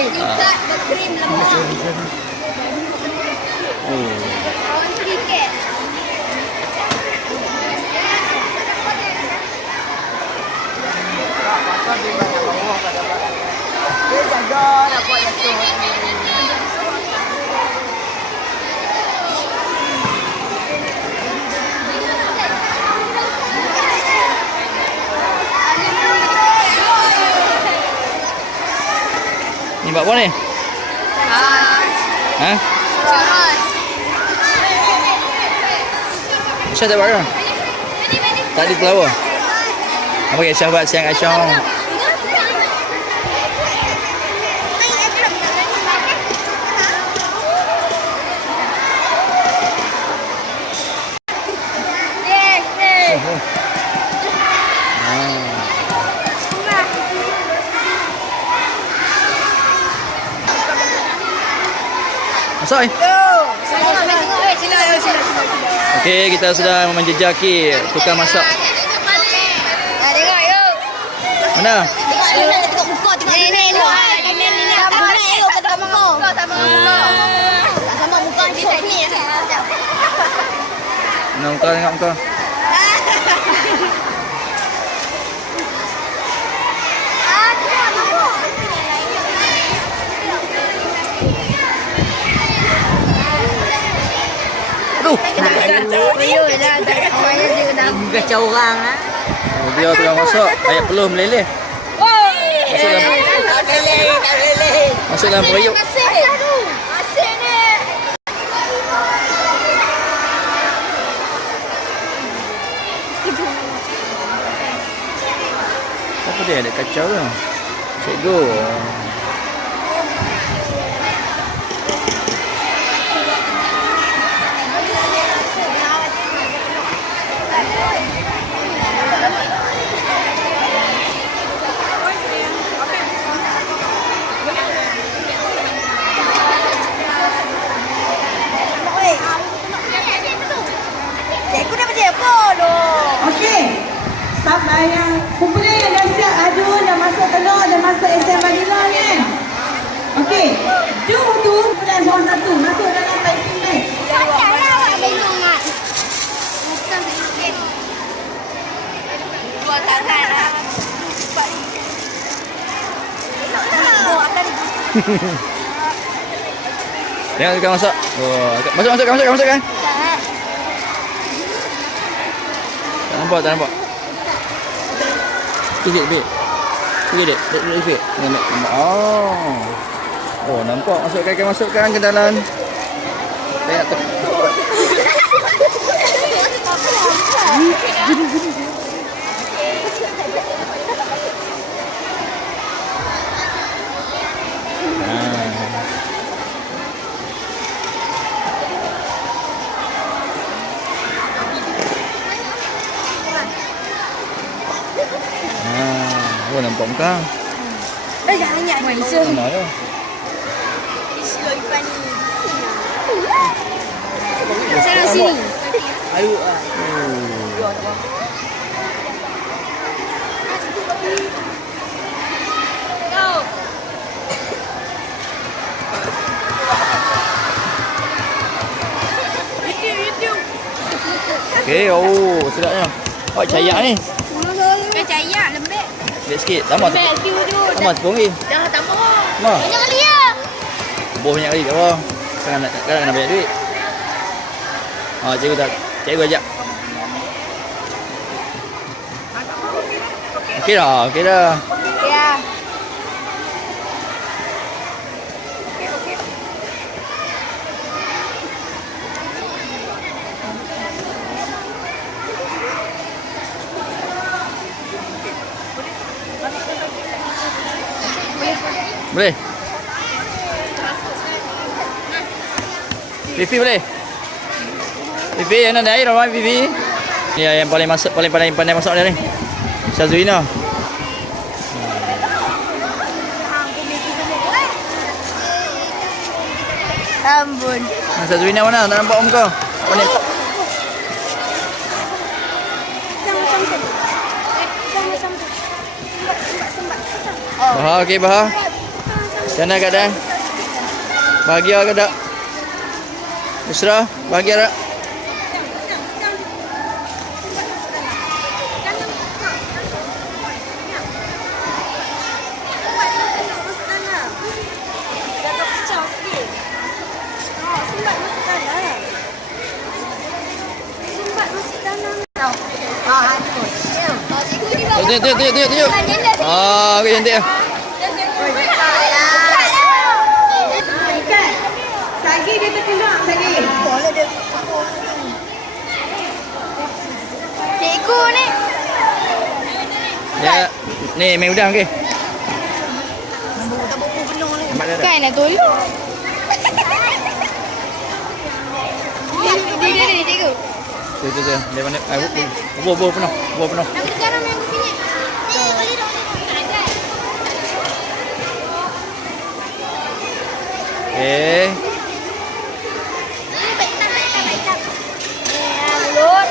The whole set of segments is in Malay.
ni. Juga berkrim lemak. Oh. Kawan sedikit. Dia jaga nak buat yang tu. Ni buat apa ni? Ha? Churros. Aisyah tak buat ke? Tak ada pelawar? Apa Aisyah buat siang Aisyah? Masuk eh? Okey, kita sedang menjejaki tukang masak. Tengok yuk. Mana? Dia nak tengok muka, tengok ni. Sama ni yuk tengok muka. Sama muka. Sama muka dia ni. Mana muka, tengok muka. Aduh. Kacau orang ah. Oh, dia tukang masak. Ayat peluh meleleh. Masuk dalam periuk. Asyik ni. Apa dia ada kacau tu? Cikgu. Cikgu dah macam apa lo? Okey. Sampai yang kumpulan yang dah siap adun, dah masak telur, dah masak asam vanila kan? Okey. Jom tu kumpulan seorang satu masuk dalam piping ni. Pandailah awak minum mak. Dua tangan lah. Tengok tukang masak. Oh, masuk kan? Tak nampak. Sikit, Bik. Sikit, Dek. Nampak. Oh, nampak. Masukkan ke dalam. Tengok tu. Oh, nampak muka. Banyak maisa. Mana tu? Islo Ipan ni. Sana sini. Ayu. Okey, oh, sedapnya. Oh, cayak ni. Percaya lembek. Sikit. Tambah. Tambah tepung lagi. Dah tambah. Tambah. Banyak kali ya. Boh banyak kali tak apa. Sekarang nak banyak duit. Cikgu ajak. Okey dah. Ya. Boleh? Pipi boleh? Pipi yang ada air orang Pipi. Ni yang paling pandai masak dia ni. Syazwina. Ambon. Syazwina mana? Tak nampak muka. Apa ni? Bahar, okey Bahar. Macam mana keadaan? Bahagia ke tak? Yusra, bahagia tak? Tunjuk. Ah, okey cantik ah. Ikat. Sagi dia terkelak sagi. Cikgu ni. Ya. Ni main udang okey. Kan nak tolong. Dia cikgu. Tu. Dia mana? Buah penuh. Nak sekarang main begini. Boleh dong. Okey. Baik tak. Mulut.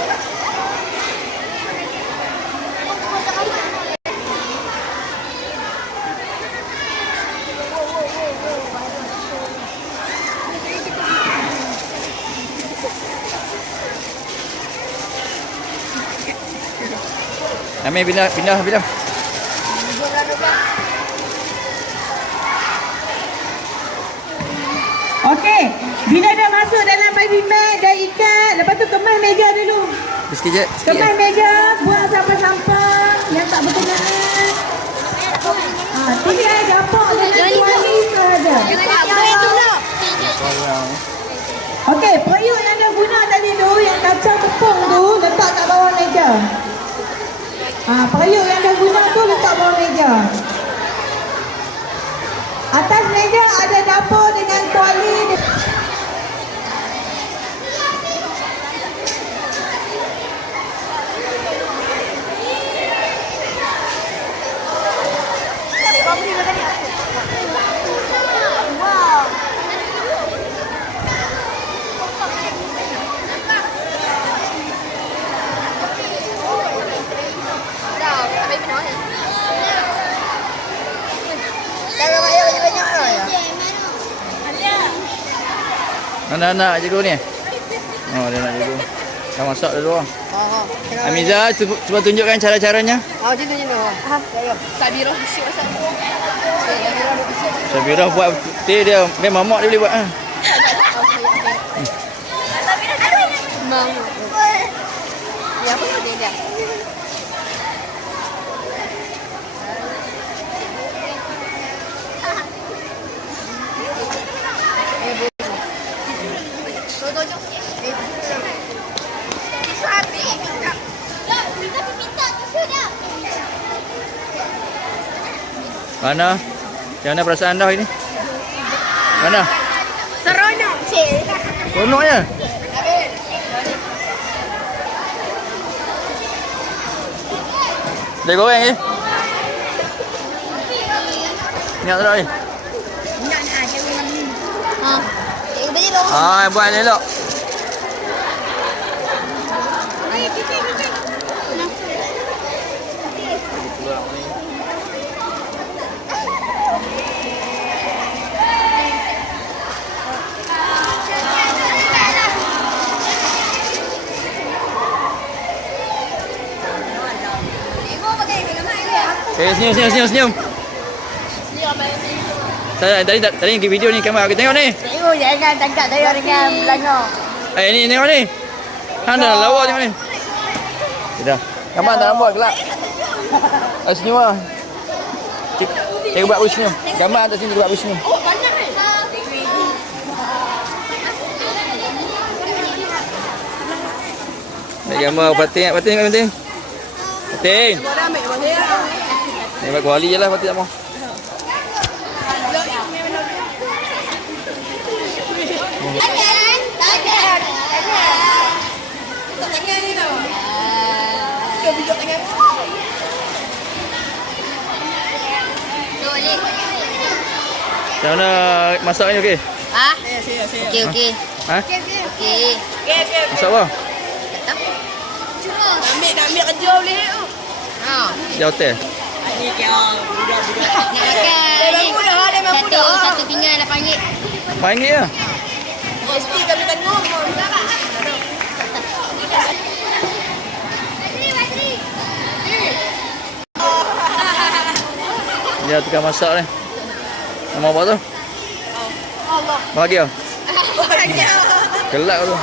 Ambil pindah. Okey. Bila dah masuk dalam baby bag, dah ikat. Lepas tu kemas meja dulu. Sikit je. Kemas meja, buang sampah-sampah yang tak berkenaan. Tinggal dapur dengan tuali sahaja. Okey, periuk yang dia guna tadi tu, yang kacang tepung tu, letak kat bawah meja. Periuk yang dia guna tu letak bawah meja. Atas meja ada dapur dengan tuali. Mana nak cikgu ni? Oh, dia nak cikgu. Dah masak dulu. Amiza, cuba tunjukkan cara-caranya. Macam tu je tu. Sabirah bisik masak. Sabirah buat dia memang mak dia boleh buat. Mau. Ya apa dia? Mana? Macam mana perasaan dah ini? Mana? Seronok, cik. Seronok je. Dia goreng ni. Minyak tak ni? Cikgu beli dong. Buat elok. Okay, senyum. Tadi yang video ni kamera aku tengok ni. Cikgu jangan tangkap saya dengan belanga. Ni tengok ni. Hang dah lawa tengok ni. Dah. Gambar tak rambut gelap. Senyum ah. Cikgu buat senyum. Gambar atas sini buat senyum. Oh, panas kan? Baik gambar Fatin penting. Fatin. Ni buat kuali je lah Fatin tak mau. Macam mana masak ni okey? Okey. Ha? Okey. Masak apa? Nak ambil kerja boleh tu. Di hotel. Nak makan. Satu Main ni lah. Mesti kami tengok. Dia tengah masak ni. Nama apa tu? Allah. Bahagia. Bahagia. Gelap tu.